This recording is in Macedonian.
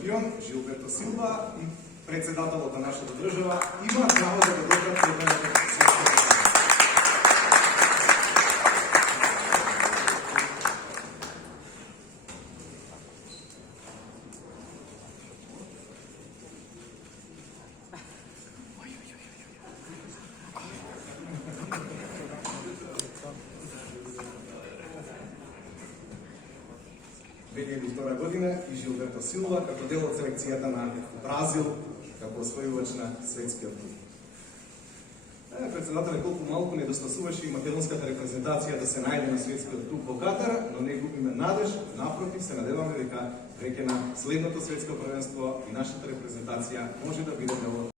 шампион Жилберто Силва и председателот на нашата држава има право да го добрат победата на светското. Година и Жилберто Силва како дел од селекцијата на Бразил како освојувач на светскиот куп. Председателе, колку малку недостасуваше и македонската репрезентација да се најде на светскиот куп во Катар, но не губиме надеж, напротив се надеваме дека веќе на следното светско првенство и нашата репрезентација може да биде дел од